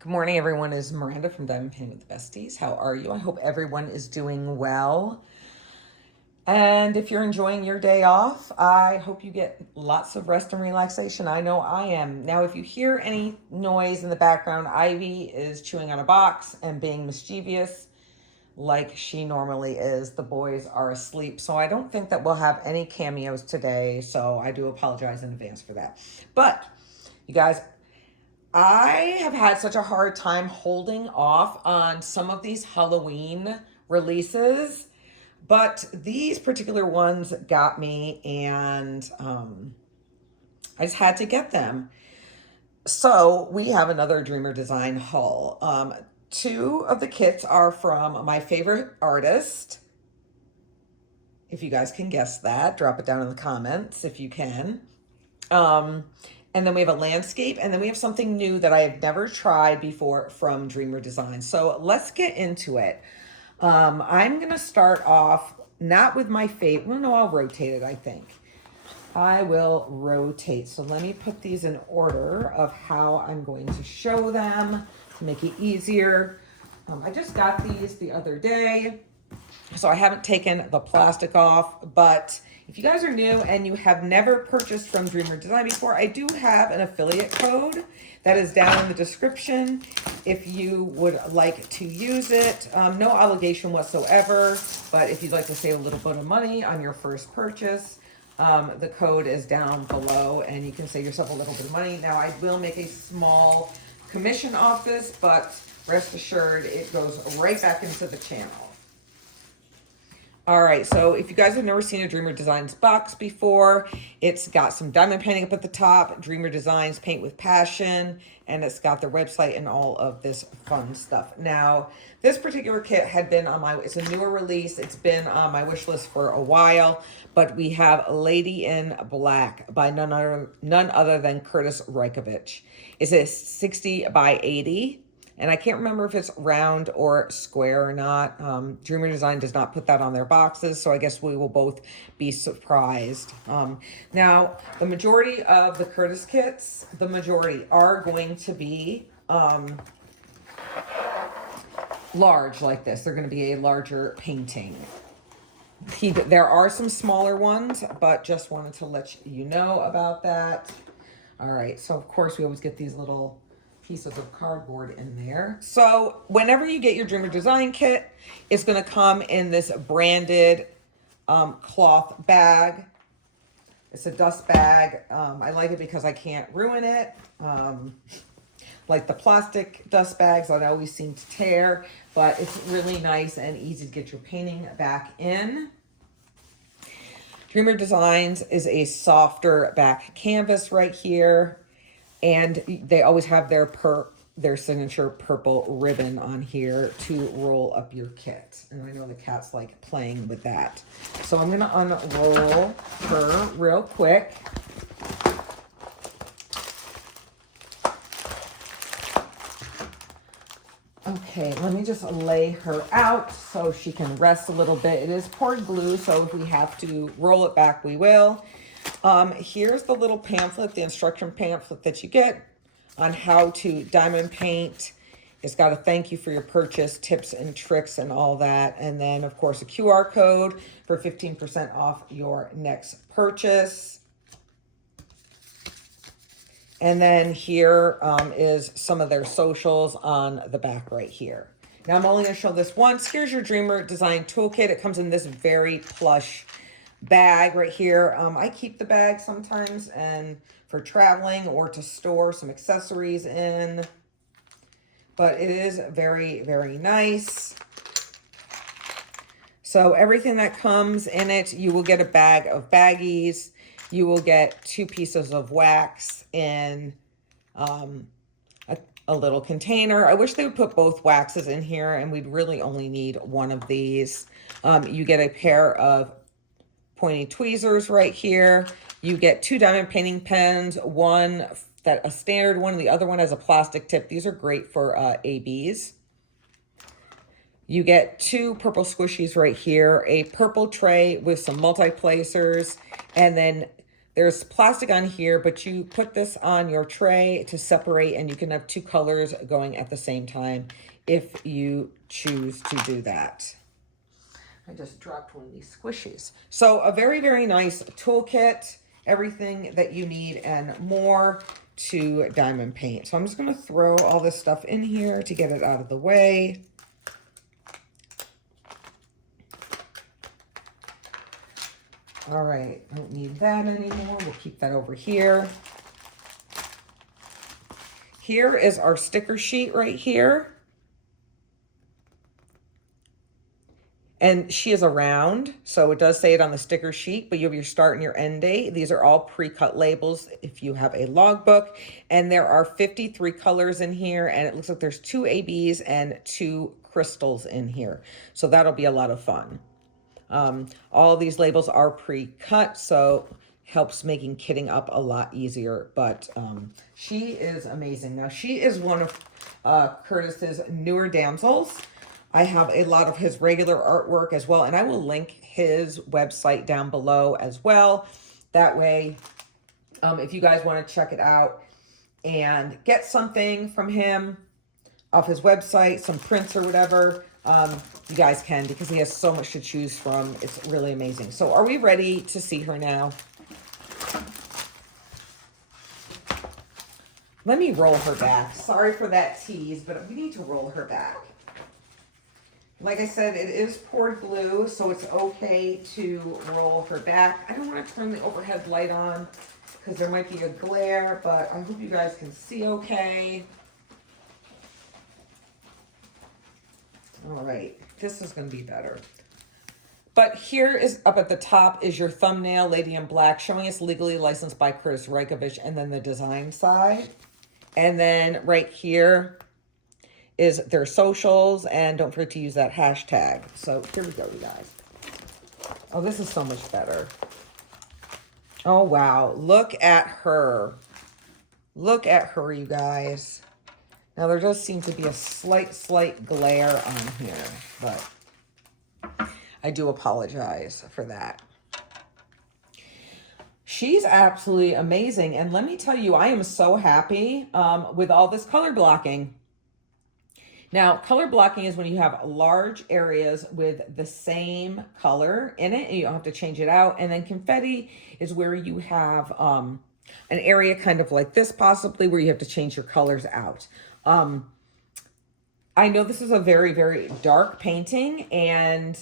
Good morning, everyone. Is Miranda from Diamond Painting with the Besties. How are you? I hope everyone is doing well. And if you're enjoying your day off, I hope you get lots of rest and relaxation. I know I am. Now, if you hear any noise in the background, Ivy is chewing on a box and being mischievous like she normally is. The boys are asleep, so I don't think that we'll have any cameos today. So I do apologize in advance for that. But you guys, I have had such a hard time holding off on some of these Halloween releases, but these particular ones got me, and I just had to get them. So we have another Dreamer Design haul. Two of the kits are from my favorite artist. If you guys can guess that, drop it down in the comments if you can. And then we have a landscape, and then we have something new that I have never tried before from Dreamer Design. So let's get into it. I'm going to start off not with my favorite. Well, no, I'll rotate it, I think. I will rotate. So let me put these in order of how I'm going to show them to make it easier. I just got these the other day, so I haven't taken the plastic off, but if you guys are new and you have never purchased from Dreamer Design before, I do have an affiliate code that is down in the description if you would like to use it. No obligation whatsoever, but if you'd like to save a little bit of money on your first purchase, the code is down below and you can save yourself a little bit of money. Now, I will make a small commission off this, but rest assured it goes right back into the channel. All right, so if you guys have never seen a Dreamer Designs box before, it's got some diamond painting up at the top, Dreamer Designs Paint with Passion, and it's got their website and all of this fun stuff. Now, this particular kit had been on it's a newer release. It's been on my wish list for a while, but we have Lady in Black by none other than Curtis Reikovich. It's a 60 by 80. And I can't remember if it's round or square or not. Dreamer Design does not put that on their boxes, so I guess we will both be surprised. Now, the majority of the Curtis kits, the majority are going to be large like this. They're going to be a larger painting. There are some smaller ones, but just wanted to let you know about that. All right, so of course we always get these little pieces of cardboard in there. So whenever you get your Dreamer Design kit, it's going to come in this branded cloth bag. It's a dust bag. I like it because I can't ruin it. Like the plastic dust bags that always seem to tear, but it's really nice and easy to get your painting back in. Dreamer Designs is a softer back canvas right here. And they always have their signature purple ribbon on here to roll up your kit. And I know the cat's like playing with that. So I'm going to unroll her real quick. Okay, let me just lay her out so she can rest a little bit. It is poured glue, so if we have to roll it back, we will. Here's the little pamphlet, the instruction pamphlet that you get on how to diamond paint. It's got a thank you for your purchase, tips and tricks and all that. And then, of course, a QR code for 15% off your next purchase. And then here is some of their socials on the back right here. Now, I'm only going to show this once. Here's your Dreamer Design Toolkit. It comes in this very plush bag right here. I keep the bag sometimes and for traveling or to store some accessories in, but it is very, very nice. So everything that comes in it, you will get a bag of baggies. You will get 2 pieces of wax in a little container. I wish they would put both waxes in here, and we'd really only need one of these. You get a pair of pointy tweezers right here. You get 2 diamond painting pens, one that a standard one, and the other one has a plastic tip. These are great for ABs. You get 2 purple squishies right here, a purple tray with some multi-placers, and then There's plastic on here, but you put this on your tray to separate, and you can have 2 colors going at the same time if you choose to do that. I just dropped one of these squishies. So a very, very nice toolkit, everything that you need and more to diamond paint. So I'm just going to throw all this stuff in here to get it out of the way. All right, I don't need that anymore. We'll keep that over here. Here is our sticker sheet right here. And she is a round, so it does say it on the sticker sheet, but you have your start and your end date. These are all pre-cut labels if you have a logbook. And there are 53 colors in here, and it looks like there's 2 ABs and 2 crystals in here. So that'll be a lot of fun. All of these labels are pre-cut, so helps making kitting up a lot easier. But she is amazing. Now, she is one of Curtis's newer damsels. I have a lot of his regular artwork as well, and I will link his website down below as well. That way, if you guys want to check it out and get something from him off his website, some prints or whatever, you guys can, because he has so much to choose from. It's really amazing. So are we ready to see her now? Let me roll her back. Sorry for that tease, but we need to roll her back. Like I said, it is poured glue, so it's okay to roll her back. I don't want to turn the overhead light on because there might be a glare, but I hope you guys can see okay. All right, this is going to be better. But here is up at the top is your thumbnail, Lady in Black, showing it's legally licensed by Curtis Reichovich, and then the design side. And then right here is their socials, and don't forget to use that hashtag. So here we go, you guys. Oh, this is so much better. Oh, wow. Look at her. Look at her, you guys. Now, there does seem to be a slight glare on here, but I do apologize for that. She's absolutely amazing. And let me tell you, I am so happy with all this color blocking. Now, color blocking is when you have large areas with the same color in it, and you don't have to change it out. And then confetti is where you have an area kind of like this, possibly, where you have to change your colors out. I know this is a very, very dark painting, and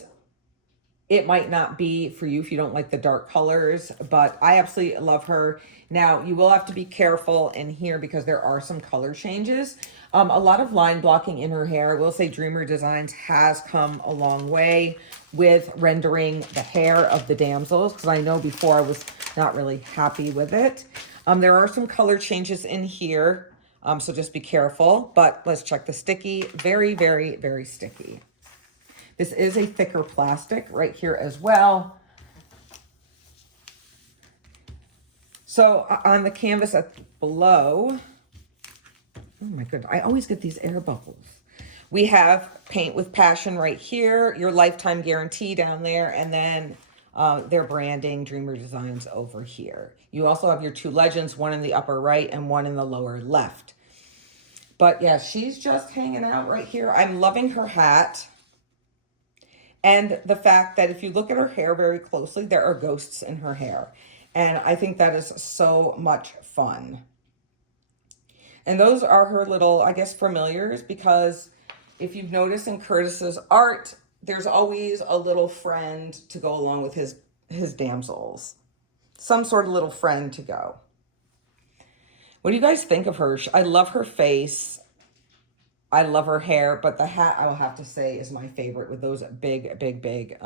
it might not be for you if you don't like the dark colors, but I absolutely love her. Now, you will have to be careful in here because there are some color changes. A lot of line blocking in her hair. I will say Dreamer Designs has come a long way with rendering the hair of the damsels, because I know before I was not really happy with it. There are some color changes in here, so just be careful. But let's check the sticky. Very, very, very sticky. This is a thicker plastic right here as well. So on the canvas below, oh my goodness, I always get these air bubbles. We have Paint with Passion right here, your lifetime guarantee down there, and then their branding, Dreamer Designs, over here. You also have your 2 legends, one in the upper right and one in the lower left. But yeah, she's just hanging out right here. I'm loving her hat. And the fact that if you look at her hair very closely, there are ghosts in her hair. And I think that is so much fun. And those are her little, I guess, familiars, because if you've noticed in Curtis's art, there's always a little friend to go along with his damsels. Some sort of little friend to go. What do you guys think of her? I love her face. I love her hair, but the hat, I will have to say, is my favorite with those big, big, big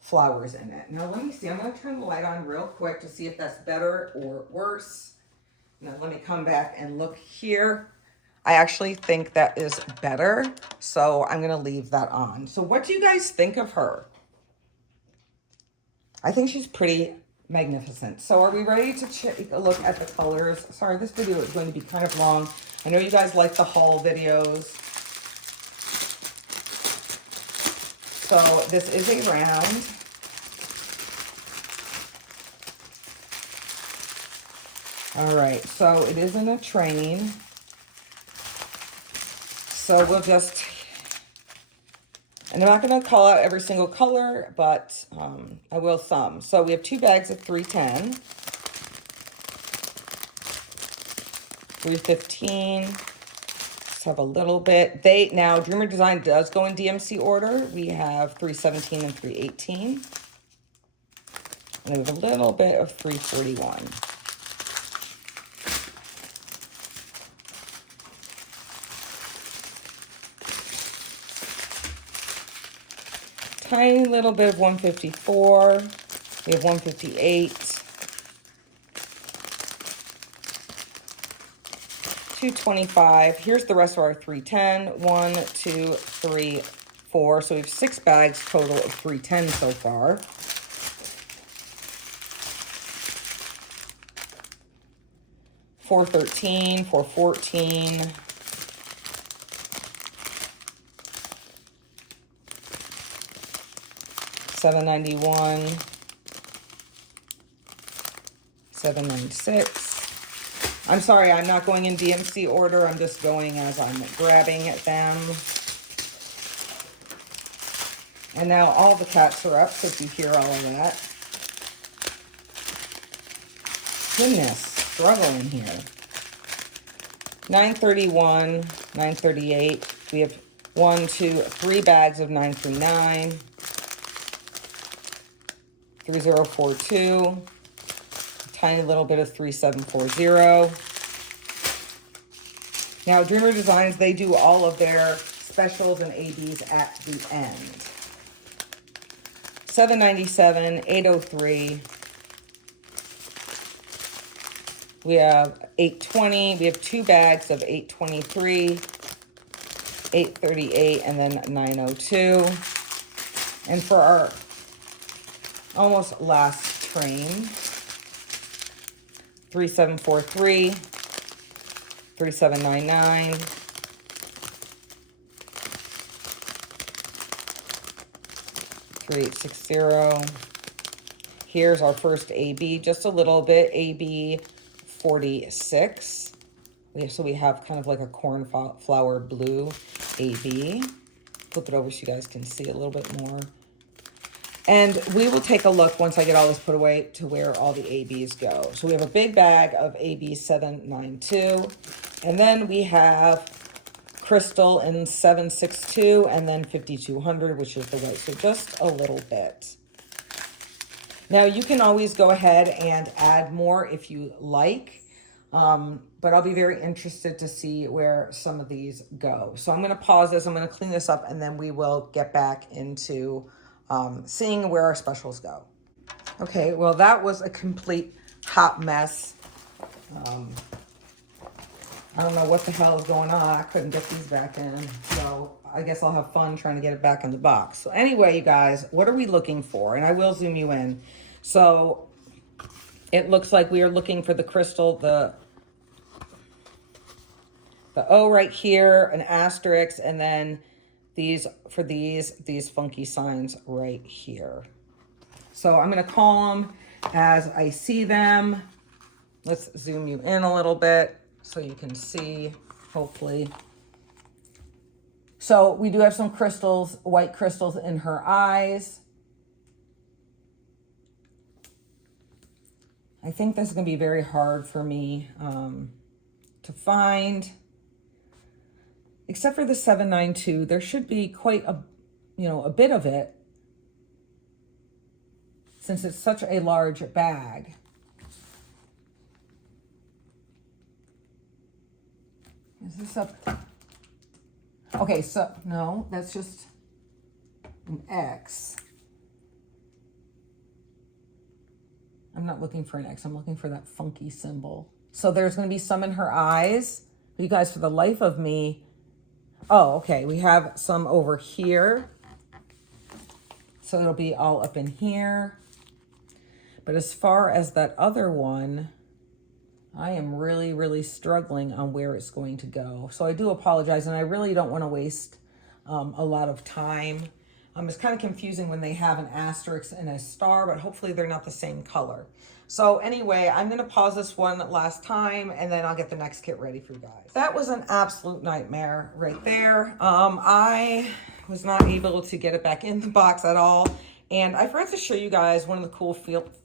flowers in it. Now, let me see. I'm going to turn the light on real quick to see if that's better or worse. Now, let me come back and look here. I actually think that is better, so I'm going to leave that on. So what do you guys think of her? I think she's pretty magnificent. So are we ready to take a look at the colors? Sorry, this video is going to be kind of long. I know you guys like the haul videos. So this is a round. All right, so it is in a train. So we'll just, and I'm not going to call out every single color, but I will some. So we have 2 bags of 310, 315. Let's have a little bit. Now Dreamer Design does go in DMC order. We have 317 and 318. And we have a little bit of 341. Tiny little bit of 154. We have 158. 225. Here's the rest of our 310. 1, 2, 3, 4. So we have 6 bags total of 310 so far. $413, $414. $791, $796. I'm sorry, I'm not going in DMC order. I'm just going as I'm grabbing them. And now all the cats are up, so if you hear all of that. Goodness, struggling here. 931, 938. We have 1, 2, 3 bags of 939. 3042, tiny little bit of 3740. Now, Dreamer Designs, they do all of their specials and ABs at the end. 797, 803. We have 820. We have 2 bags of 823, 838, and then 902. And for our almost last train, 3743, 3799, 3860. Here's our first AB, just a little bit, AB 46. So we have kind of like a cornflower blue AB. Flip it over so you guys can see a little bit more. And we will take a look once I get all this put away to where all the ABs go. So we have a big bag of AB 792. And then we have crystal in 762 and then 5200, which is the white. So just a little bit. Now you can always go ahead and add more if you like. But I'll be very interested to see where some of these go. So I'm going to pause this. I'm going to clean this up and then we will get back into seeing where our specials go. Okay, well, that was a complete hot mess. I don't know what the hell is going on. I couldn't get these back in. So I guess I'll have fun trying to get it back in the box. So anyway, you guys, what are we looking for? And I will zoom you in. So it looks like we are looking for the crystal, the O right here, an asterisk, and then these funky signs right here. So I'm going to call them as I see them. Let's zoom you in a little bit so you can see, hopefully. So we do have some crystals, white crystals in her eyes. I think this is going to be very hard for me to find. Except for the 792, there should be quite a bit of it since it's such a large bag. Is this up? Okay, so no, that's just an X. I'm not looking for an X. I'm looking for that funky symbol. So there's going to be some in her eyes. You guys, for the life of me, oh, okay, we have some over here. So it'll be all up in here. But as far as that other one, I am really, really struggling on where it's going to go. So I do apologize, and I really don't want to waste a lot of time. It's kind of confusing when they have an asterisk and a star, but hopefully they're not the same color. So anyway, I'm going to pause this one last time, and then I'll get the next kit ready for you guys. That was an absolute nightmare right there. I was not able to get it back in the box at all. And I forgot to show you guys one of the cool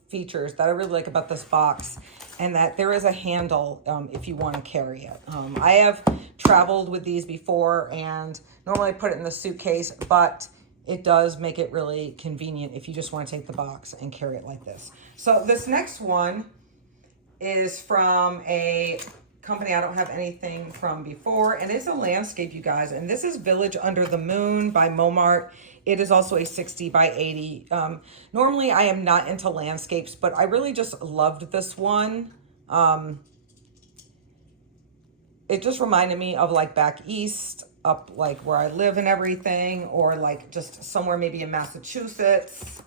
features that I really like about this box, and that there is a handle if you want to carry it. I have traveled with these before, and normally I put it in the suitcase, but it does make it really convenient if you just want to take the box and carry it like this. So this next one is from a company I don't have anything from before, and it's a landscape, you guys, and this is Village Under the Moon by Momart. It is also a 60 by 80. Normally I am not into landscapes, but I really just loved this one. It just reminded me of like back east, up like where I live and everything, or like just somewhere maybe in Massachusetts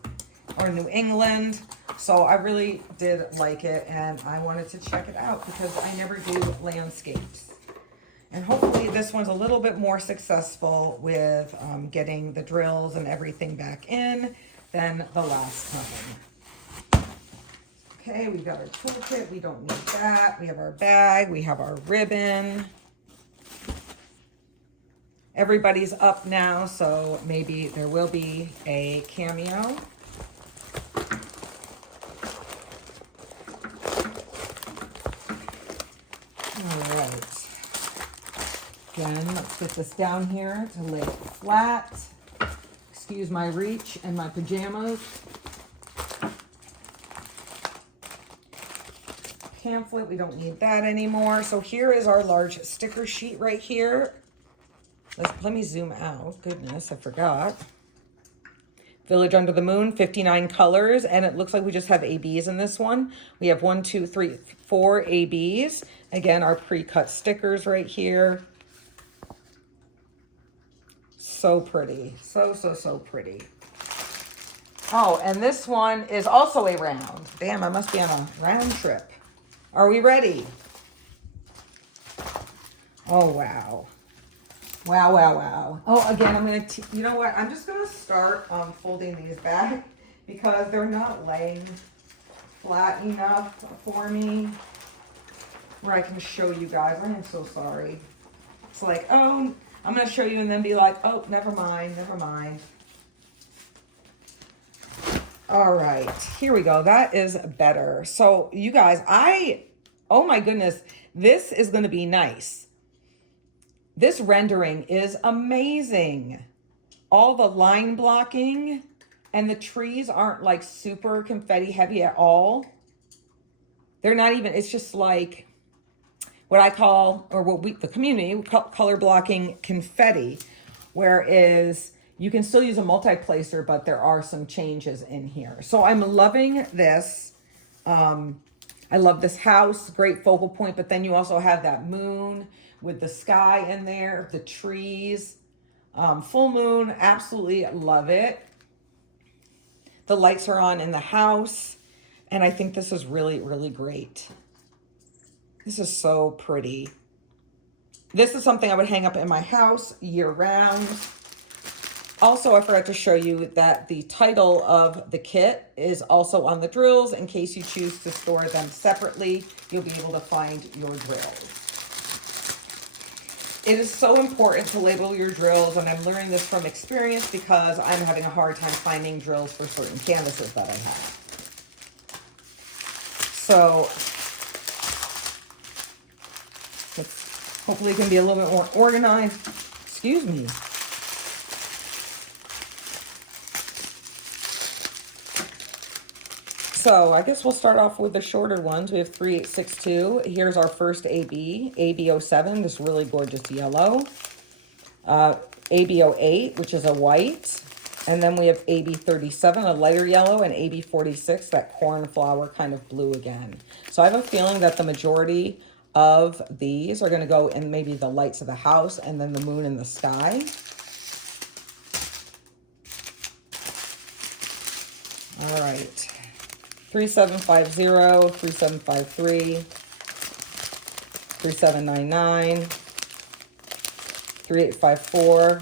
or New England. So I really did like it, and I wanted to check it out because I never do landscapes. And hopefully this one's a little bit more successful with getting the drills and everything back in than the last time. Okay, we've got our toolkit. We don't need that. We have our bag. We have our ribbon. Everybody's up now, so maybe there will be a cameo. All right. Again, let's get this down here to lay it flat. Excuse my reach and my pajamas. Pamphlet, we don't need that anymore. So here is our large sticker sheet right here. Let me zoom out. Goodness, I forgot. Village Under the Moon, 59 colors, and it looks like we just have ABs in this one. We have 1, 2, 3, 4 ABs. Again, our pre-cut stickers right here. So pretty. So pretty. Oh, and this one is also a round. Damn, I must be on a round trip. Are we ready? Oh, wow. Wow. Oh, again, I'm going to, you know what? I'm just going to start folding these back because they're not laying flat enough for me where I can show you guys. I am so sorry. It's like, oh, I'm going to show you and then be like, oh, never mind. All right, here we go. That is better. So you guys, oh my goodness, this is going to be nice. This rendering is amazing. All the line blocking and the trees aren't like super confetti heavy at all. They're not even, it's just like what I call, or what the community color blocking confetti, whereas you can still use a multi-placer, but there are some changes in here. So I'm loving this. I love this house, great focal point, but then you also have that moon with the sky in there, the trees, full moon, absolutely love it. The lights are on in the house, and I think this is really, really great. This is so pretty. This is something I would hang up in my house year round. Also, I forgot to show you that the title of the kit is also on the drills. In case you choose to store them separately, you'll be able to find your drills. It is so important to label your drills, and I'm learning this from experience because I'm having a hard time finding drills for certain canvases that I have. So, hopefully it can be a little bit more organized. Excuse me. So I guess we'll start off with the shorter ones. We have 3862. Here's our first AB, AB07, this really gorgeous yellow. AB08, which is a white. And then we have AB37, a lighter yellow, and AB46, that cornflower kind of blue again. So I have a feeling that the majority of these are going to go in maybe the lights of the house and then the moon in the sky. All right. 3750, 3753, 3799, 3854,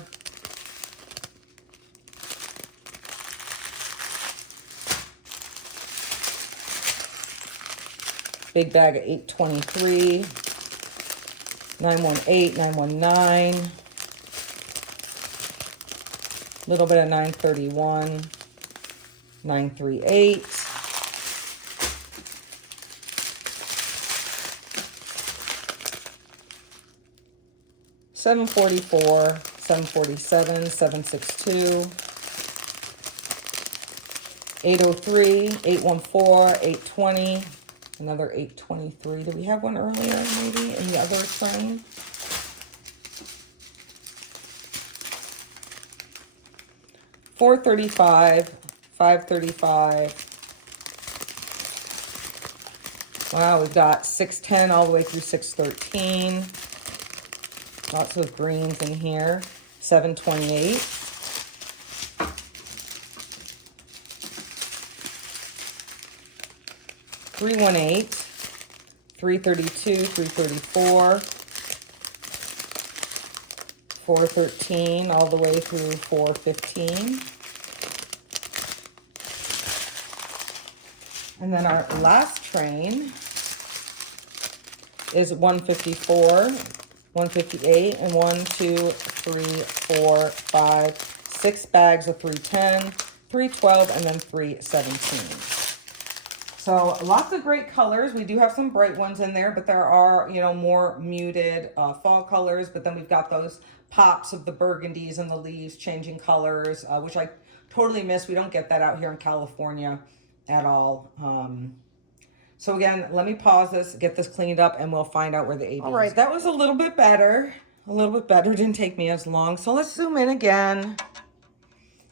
Big bag of 823, 918, 919, little bit of 931, 938, 744, 747, 762, 803, 814, 820, another 823. Did we have one earlier maybe in the other sign? 435, 535. Wow, we've got 610 all the way through 613. Lots of greens in here. 728. 318. 332, 334. 413 all the way through 415. And then our last train is 154, 158, and 1, 2, 3, 4, 5, 6 bags of 310, 312, and then 317. So lots of great colors. We do have some bright ones in there, but there are, you know, more muted fall colors. But then we've got those pops of the burgundies and the leaves changing colors, which I totally miss. We don't get that out here in California at all. So again, let me pause this, get this cleaned up, and we'll find out where the ABs. All right, that was a little bit better. A little bit better. Didn't take me as long. So let's zoom in again.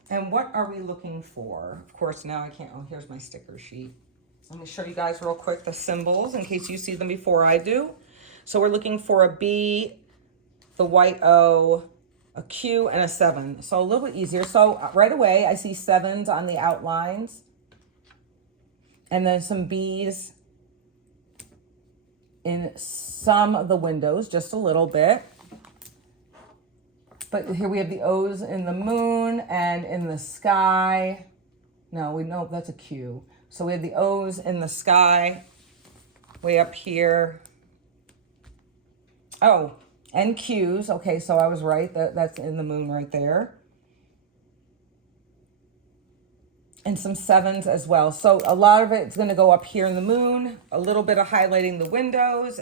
And what are we looking for? Of course, now I can't. Oh, here's my sticker sheet. Let me show you guys real quick the symbols in case you see them before I do. So we're looking for a B, the white O, a Q, and a 7. So a little bit easier. So right away, I see 7s on the outlines. And then some B's in some of the windows, just a little bit. But here we have the O's in the moon and in the sky. No, we know that's a Q. So we have the O's in the sky, way up here. Oh, and Q's. Okay, so I was right. That's in the moon right there. And some 7s as well. So a lot of it's going to go up here in the moon, a little bit of highlighting the windows,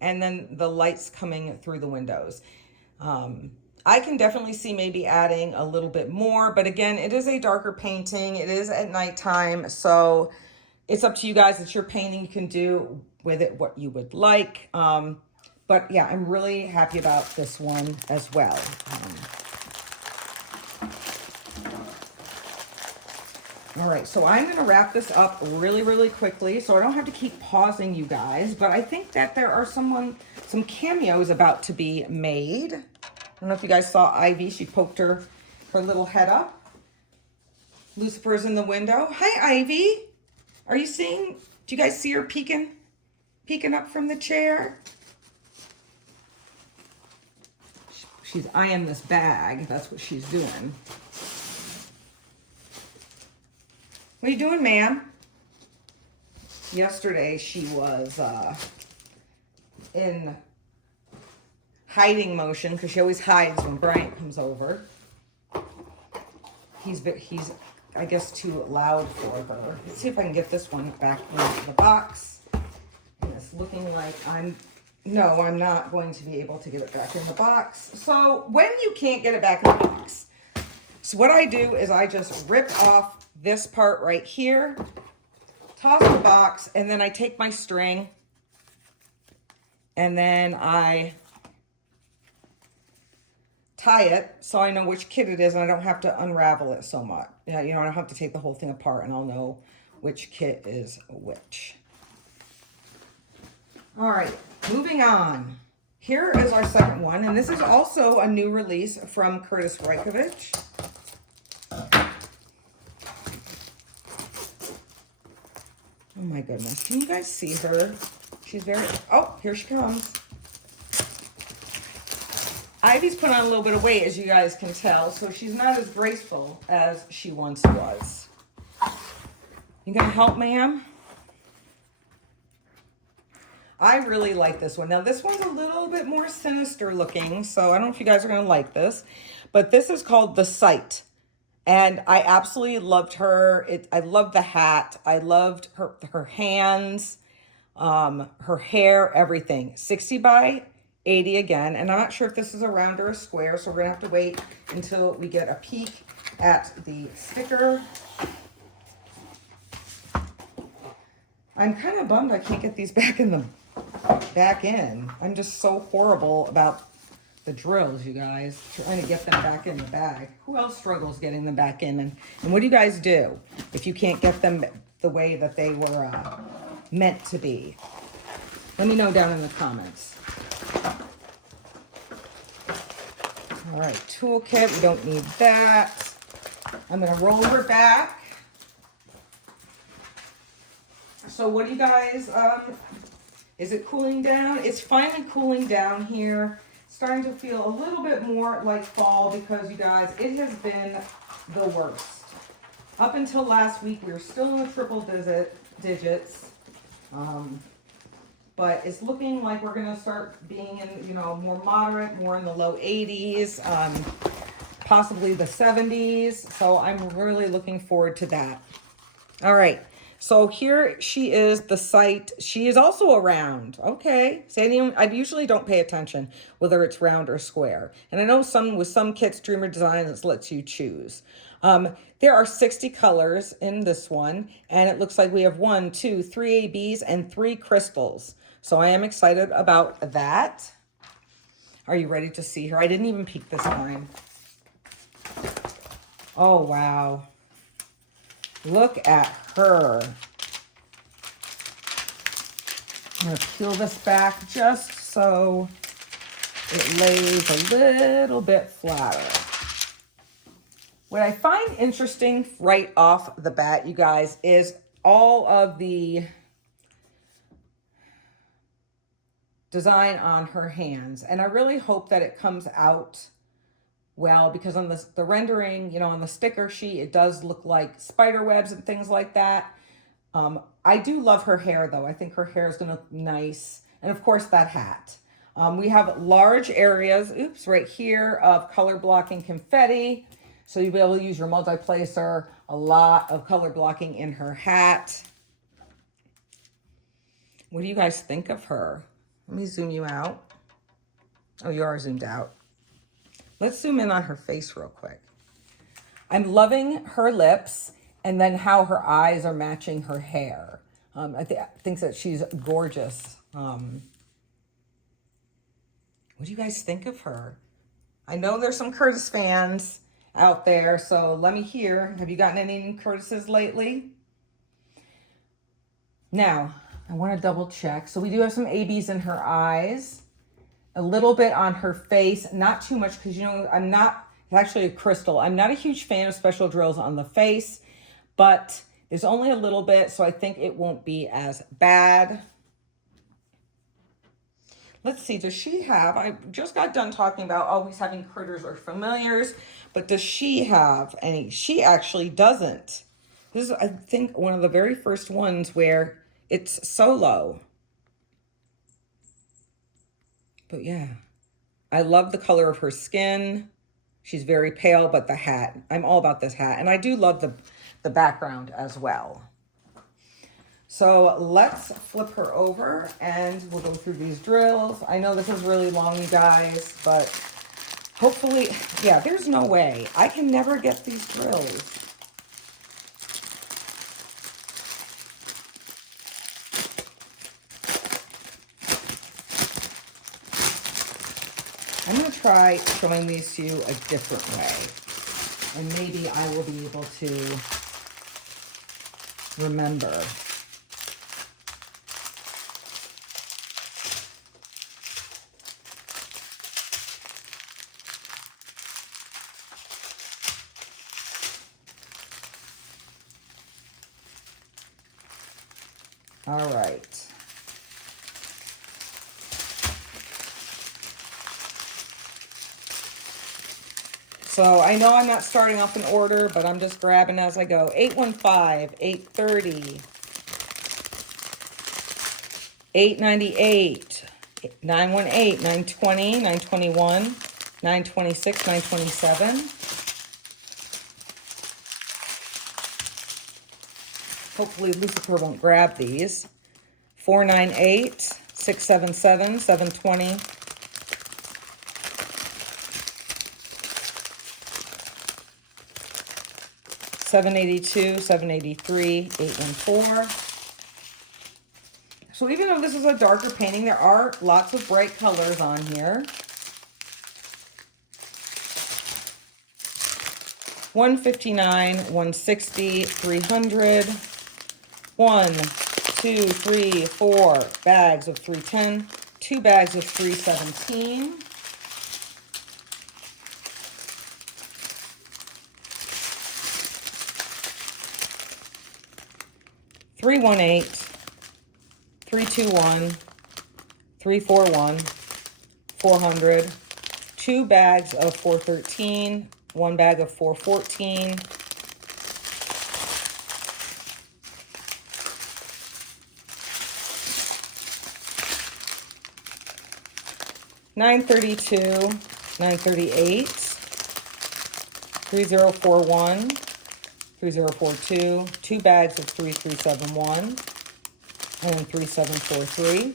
and then the lights coming through the windows. I can definitely see maybe adding a little bit more, but again, it is a darker painting. It is at nighttime, so it's up to you guys. It's your painting. You can do with it what you would like. But yeah, I'm really happy about this one as well. All right, so I'm going to wrap this up really, really quickly so I don't have to keep pausing you guys. But I think that there are some cameos about to be made. I don't know if you guys saw Ivy. She poked her little head up. Lucifer's in the window. Hi, Ivy. Are you seeing? Do you guys see her peeking up from the chair? She's eyeing this bag. That's what she's doing. What are you doing, ma'am? Yesterday she was in hiding motion because she always hides when Bryant comes over. He's I guess too loud for her. Let's see if I can get this one back into the box. And it's looking like I'm not going to be able to get it back in the box. So when you can't get it back in the box, so what I do is I just rip off this part right here, toss the box, and then I take my string and then I tie it so I know which kit it is and I don't have to unravel it so much. Yeah, you know, I don't have to take the whole thing apart and I'll know which kit is which. All right, moving on. Here is our second one, and this is also a new release from Curtis Reikovich. Oh my goodness, can you guys see her? She's very, oh, here she comes. Ivy's put on a little bit of weight, as you guys can tell, so she's not as graceful as she once was. You gonna help, ma'am? I really like this one. Now, this one's a little bit more sinister looking, so I don't know if you guys are going to like this, but this is called The Sight. And I absolutely loved her. I loved the hat. I loved her hands, her hair, everything. 60 by 80 again. And I'm not sure if this is a round or a square, so we're going to have to wait until we get a peek at the sticker. I'm kind of bummed I can't get these back in. I'm just so horrible about the drills, you guys, trying to get them back in the bag. Who else struggles getting them back in? And what do you guys do if you can't get them the way that they were meant to be? Let me know down in the comments. All right, toolkit, we don't need that. I'm gonna roll her back. So what do you guys, is it cooling down? It's finally cooling down here. Starting to feel a little bit more like fall because, you guys, it has been the worst. Up until last week, we were still in the triple digits. But it's looking like we're going to start being in, you know, more moderate, more in the low 80s, possibly the 70s. So I'm really looking forward to that. All right. So here she is, The Sight. She is also a round. Okay. I usually don't pay attention whether it's round or square. And I know with some kits, Dreamer Designs lets you choose. There are 60 colors in this one. And it looks like we have 1, 2, 3 ABs and 3 crystals. So I am excited about that. Are you ready to see her? I didn't even peek this time. Oh, wow. Look at her. I'm going to peel this back just so it lays a little bit flatter. What I find interesting right off the bat, you guys, is all of the design on her hands. And I really hope that it comes out well, because on the rendering, you know, on the sticker sheet, it does look like spider webs and things like that. I do love her hair, though. I think her hair is going to look nice. And, of course, that hat. We have large areas, right here, of color blocking confetti. So you'll be able to use your multi-placer. A lot of color blocking in her hat. What do you guys think of her? Let me zoom you out. Oh, you are zoomed out. Let's zoom in on her face real quick. I'm loving her lips and then how her eyes are matching her hair. I think that she's gorgeous. What do you guys think of her? I know there's some Curtis fans out there, so let me hear. Have you gotten any new Curtises lately? Now, I want to double check. So we do have some ABs in her eyes. A little bit on her face, not too much, because, you know, it's actually a crystal. I'm not a huge fan of special drills on the face, but there's only a little bit, so I think it won't be as bad. Let's see, does she have, I just got done talking about always having critters or familiars, but does she have any? She actually doesn't. This is, I think, one of the very first ones where it's solo. But yeah, I love the color of her skin. She's very pale, but the hat, I'm all about this hat. And I do love the background as well. So let's flip her over and we'll go through these drills. I know this is really long, you guys, but hopefully, yeah, there's no way. I can never get these drills. I'm going to try showing these to you a different way. And maybe I will be able to remember. All right. So I know I'm not starting off in order, but I'm just grabbing as I go. 815, 830, $8.98, $9.18, $9.20, $9.21, $9.26, $9.27. Hopefully Lucifer won't grab these. $4.98, $6.77, $7.20. $7.82, $7.83, $8.14. So even though this is a darker painting, there are lots of bright colors on here. $159, $160, $300. 1, 2, 3, 4 bags of $3.10, 2 bags of $3.17. $3.18, $3.21, $3.41, $400, 2 bags of $4.13, 1 bag of $4.14, $9.32, $9.38, $3.041, $3.042, 2 bags of $3.371, and then $3.743.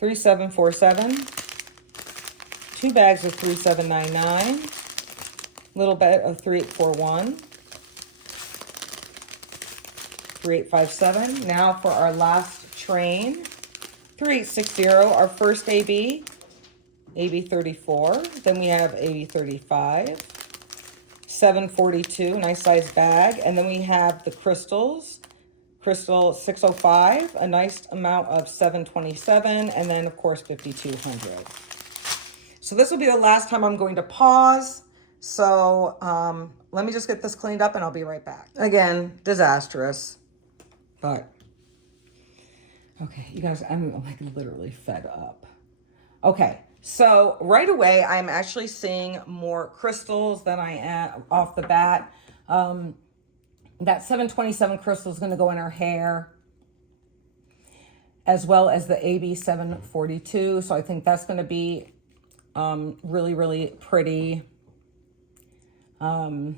$3.747, 2 bags of $3.799, little bit of $3.841, $3.857. Now for our last train, $3.860, our first AB, AB 34. Then we have AB 35, $7.42, nice size bag. And then we have the crystals, crystal 605, a nice amount of $7.27, and then of course 5,200. So this will be the last time I'm going to pause. So let me just get this cleaned up and I'll be right back. Again, disastrous. But, okay, you guys, I'm like literally fed up. Okay, so right away, I'm actually seeing more crystals than I am off the bat. That 727 crystal is going to go in her hair, as well as the AB 742. So I think that's going to be really, really pretty. The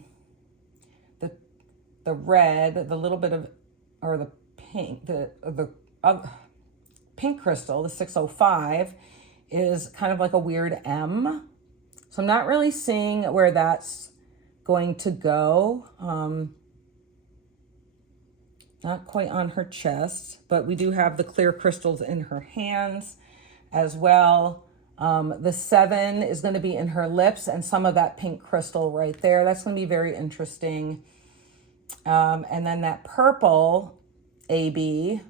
red, the little bit of, or the pink, the pink crystal, the 605, is kind of like a weird M. So I'm not really seeing where that's going to go. Not quite on her chest, but we do have the clear crystals in her hands as well. The 7 is going to be in her lips and some of that pink crystal right there. That's going to be very interesting. And then that purple AB,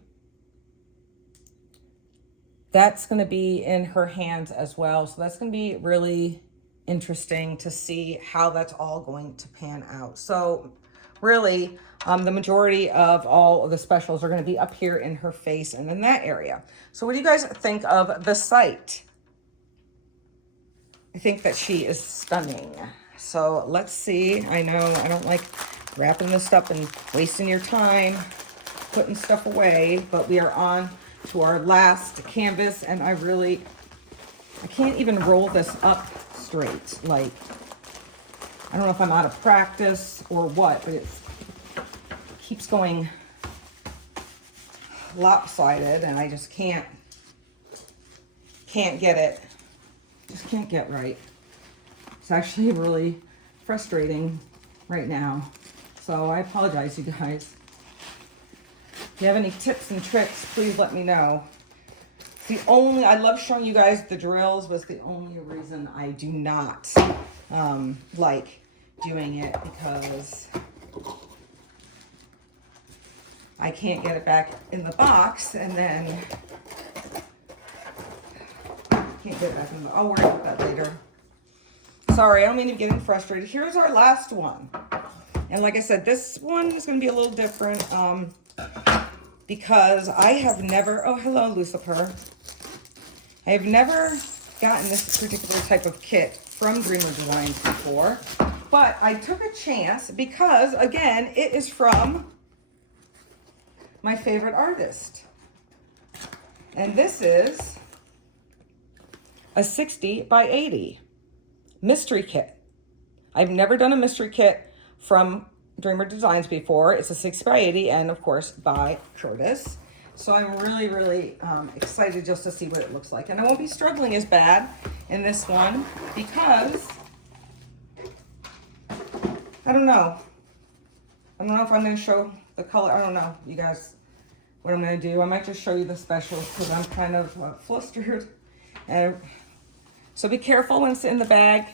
that's going to be in her hands as well. So that's going to be really interesting to see how that's all going to pan out. So really, the majority of all of the specials are going to be up here in her face and in that area. So what do you guys think of the site? I think that she is stunning. So let's see. I know I don't like wrapping this up and wasting your time putting stuff away, but we are on to our last canvas, and I can't even roll this up straight. Like, I don't know if I'm out of practice or what, but it keeps going lopsided, and I just can't get it. Just can't get right. It's actually really frustrating right now. So I apologize, you guys. If you have any tips and tricks, please let me know. I love showing you guys the drills, was the only reason I do not like doing it, because I can't get it back in the box, and then can't get it back in the, I'll worry about that later. Sorry, I don't mean to be getting frustrated. Here's our last one. And like I said, this one is going to be a little different because I have never, oh, hello, Lucifer. I have never gotten this particular type of kit from Dreamer Designs before. But I took a chance because, again, it is from my favorite artist. And this is a 60 by 80 mystery kit. I've never done a mystery kit from Dreamer Designs before. It's a 60 by 80 and, of course, by Curtis. So I'm really, really excited just to see what it looks like. And I won't be struggling as bad in this one because, I don't know. I don't know if I'm going to show the color. I don't know, you guys, what I'm going to do. I might just show you the specials because I'm kind of flustered. And so be careful when it's in the bag.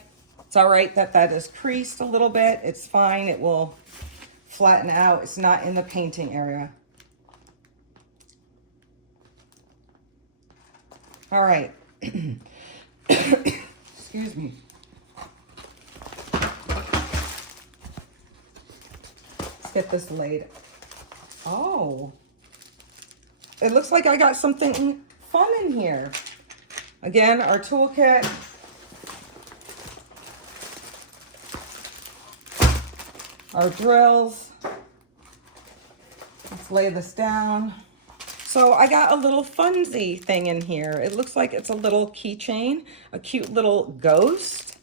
It's all right that that is creased a little bit. It's fine. It will flatten out. It's not in the painting area. All right. Excuse me. Let's get this laid. Oh. It looks like I got something fun in here. Again, our toolkit. Our drills. Let's lay this down. So I got a little funsy thing in here. It looks like it's a little keychain, a cute little ghost.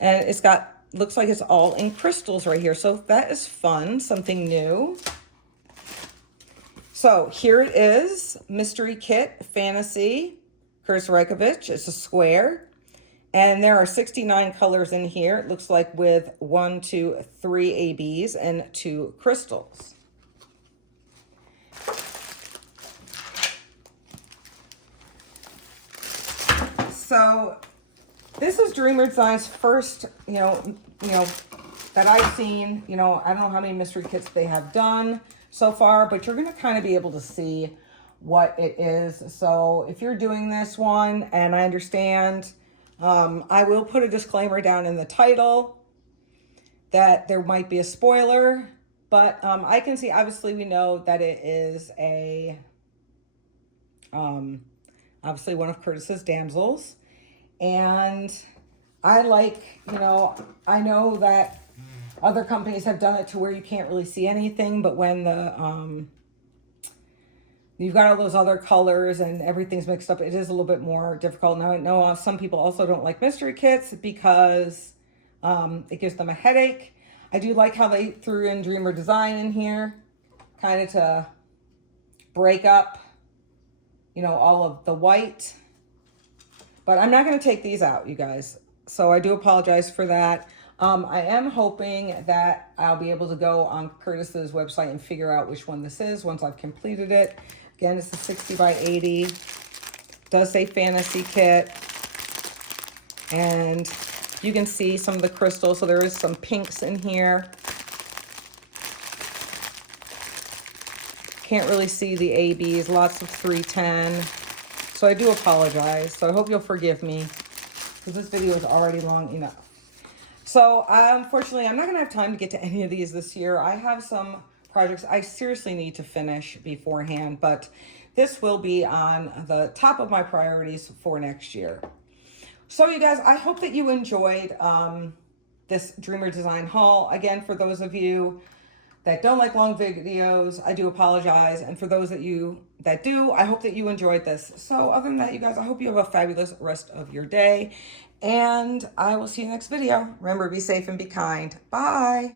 And it's got, looks like it's all in crystals right here. So that is fun, something new. So here it is, Mystery Kit Fantasy, Curtis Rekovich. It's a square. And there are 69 colors in here. It looks like with 1, 2, 3 ABs and 2 crystals. So this is Dreamer Design's first, you know, that I've seen. You know, I don't know how many mystery kits they have done so far, but you're going to kind of be able to see what it is. So if you're doing this one, and I understand, I will put a disclaimer down in the title that there might be a spoiler, but I can see, obviously we know that it is a, obviously one of Curtis's damsels. And I like, you know, I know that other companies have done it to where you can't really see anything, but when the, you've got all those other colors and everything's mixed up, it is a little bit more difficult. Now I know some people also don't like mystery kits because it gives them a headache. I do like how they threw in Dreamer Design in here, kind of to break up, you know, all of the white. But I'm not going to take these out, you guys. So I do apologize for that. I am hoping that I'll be able to go on Curtis's website and figure out which one this is once I've completed it. Again, it's the 60 by 80. It does say fantasy kit. And you can see some of the crystals. So there is some pinks in here. Can't really see the ABs. Lots of 310. So I do apologize. So I hope you'll forgive me because this video is already long enough. So unfortunately, I'm not going to have time to get to any of these this year. I have some projects I seriously need to finish beforehand, but this will be on the top of my priorities for next year. So you guys, I hope that you enjoyed this Dreamer Design haul. Again, for those of you that don't like long videos, I do apologize. And for those that do, I hope that you enjoyed this. So other than that, you guys, I hope you have a fabulous rest of your day. And I will see you next video. Remember, be safe and be kind. Bye.